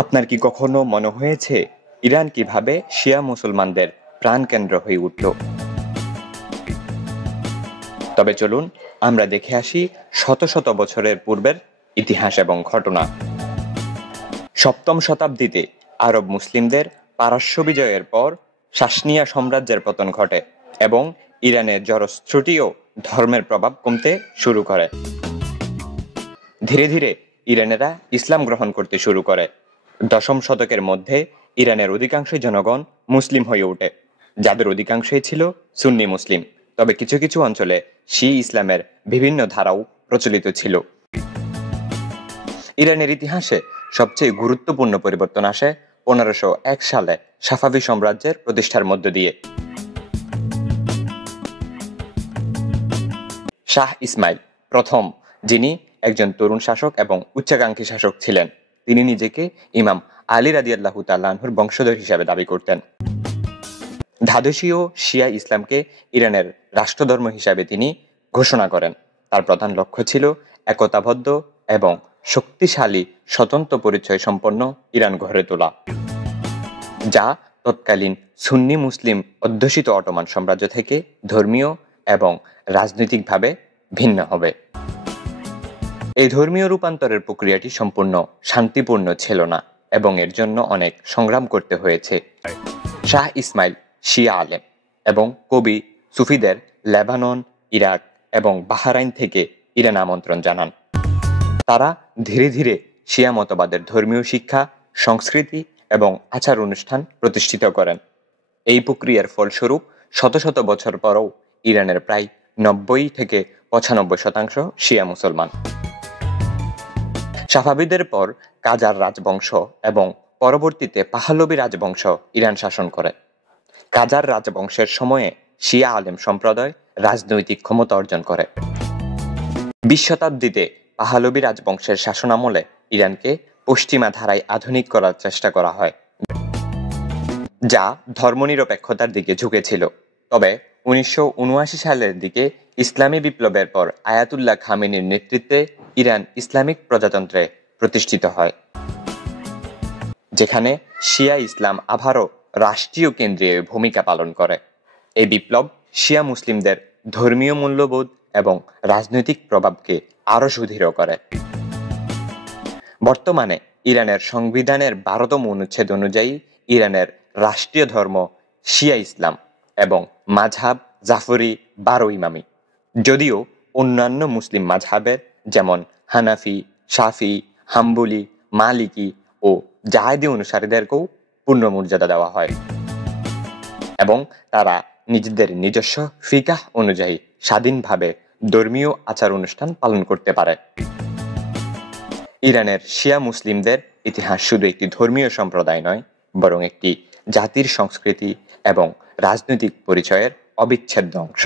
আপনার কি কখনো মনে হয়েছে ইরান কিভাবে শিয়া মুসলমানদের প্রাণকেন্দ্র হয়ে উঠল? তবে চলুন আমরা দেখে আসি শত শত বছরের পূর্বের ইতিহাস এবং ঘটনা। সপ্তম শতাব্দীতে আরব মুসলিমদের পারস্য বিজয়ের পর সাসনিয়া সাম্রাজ্যের পতন ঘটে এবং ইরানের জরোস্ট্রীয় ধর্মের প্রভাব কমতে শুরু করে। ধীরে ধীরে ইরানেরা ইসলাম গ্রহণ করতে শুরু করে। দশম শতকের মধ্যে ইরানের অধিকাংশ জনগণ মুসলিম হয়ে ওঠে, যাদের অধিকাংশই ছিল সুন্নি মুসলিম। তবে কিছু কিছু অঞ্চলে শিয়া ইসলামের বিভিন্ন ধারাও প্রচলিত ছিল। ইরানের ইতিহাসে সবচেয়ে গুরুত্বপূর্ণ পরিবর্তন আসে 1501 সালে সাফাভি সাম্রাজ্যের প্রতিষ্ঠার মধ্য দিয়ে। শাহ ইসমাইল প্রথম, যিনি একজন তরুণ শাসক এবং উচ্চাকাঙ্ক্ষী শাসক ছিলেন, তিনি নিজেকে ইমাম আলী রাদিয়াল্লাহু তাআলা আনহুর বংশধর হিসাবে দাবি করতেন। দ্বাদশীয় শিয়া ইসলামকে ইরানের রাষ্ট্রধর্ম হিসাবে তিনি ঘোষণা করেন। তার প্রধান লক্ষ্য ছিল একতাবদ্ধ এবং শক্তিশালী স্বতন্ত্র পরিচয় সম্পন্ন ইরান গড়ে তোলা, যা তৎকালীন সুন্নি মুসলিম অধ্যুষিত অটোমান সাম্রাজ্য থেকে ধর্মীয় এবং রাজনৈতিকভাবে ভিন্ন হবে। এই ধর্মীয় রূপান্তরের প্রক্রিয়াটি সম্পূর্ণ শান্তিপূর্ণ ছিল না এবং এর জন্য অনেক সংগ্রাম করতে হয়েছে। শাহ ইসমাইল শিয়া আলেম এবং কবি সুফিদের লেবানন, ইরাক এবং বাহরাইন থেকে ইরান আমন্ত্রণ জানান। তারা ধীরে ধীরে শিয়া মতবাদের ধর্মীয় শিক্ষা, সংস্কৃতি এবং আচার অনুষ্ঠান প্রতিষ্ঠিত করেন। এই প্রক্রিয়ার ফলস্বরূপ শত শত বছর পরও ইরানের প্রায় 90-95% শিয়া মুসলমান। সাফাভিদের পর কাজার রাজবংশ এবং পরবর্তীতে পাহলভি রাজবংশ ইরান শাসন করে। কাজার রাজবংশের সময়ে শিয়া আলেম সম্প্রদায় রাজনৈতিক ক্ষমতা অর্জন করে। 20 শতাব্দীতে পাহলভি রাজবংশের শাসনামলে ইরানকে পশ্চিমা ধারায় আধুনিক করার চেষ্টা করা হয়, যা ধর্মনিরপেক্ষতার দিকে ঝুঁকেছিল। তবে 1979 সালের দিকে ইসলামী বিপ্লবের পর আয়াতুল্লাহ খামেনির নেতৃত্বে ইরান ইসলামিক প্রজাতন্ত্রে প্রতিষ্ঠিত হয়, যেখানে শিয়া ইসলাম আবারও রাষ্ট্রীয় কেন্দ্রীয় ভূমিকা পালন করে। এই বিপ্লব শিয়া মুসলিমদের ধর্মীয় মূল্যবোধ এবং রাজনৈতিক প্রভাবকে আরও সুদৃঢ় করে। বর্তমানে ইরানের সংবিধানের 12তম অনুচ্ছেদ অনুযায়ী ইরানের রাষ্ট্রীয় ধর্ম শিয়া ইসলাম এবং মাযহাব জাফরি 12 ইমামি, যদিও অন্যান্য মুসলিম মাযহাবের যেমন হানাফি, শাফি, হাম্বলি, মালিকি ও জাহেদি অনুসারীদেরকেও পূর্ণ মর্যাদা দেওয়া হয় এবং তারা নিজেদের নিজস্ব ফিকাহ অনুযায়ী স্বাধীনভাবে ধর্মীয় আচার অনুষ্ঠান পালন করতে পারে। ইরানের শিয়া মুসলিমদের ইতিহাস শুধু একটি ধর্মীয় সম্প্রদায় নয়, বরং একটি জাতির সংস্কৃতি এবং রাজনৈতিক পরিচয়ের অবিচ্ছেদ্য অংশ।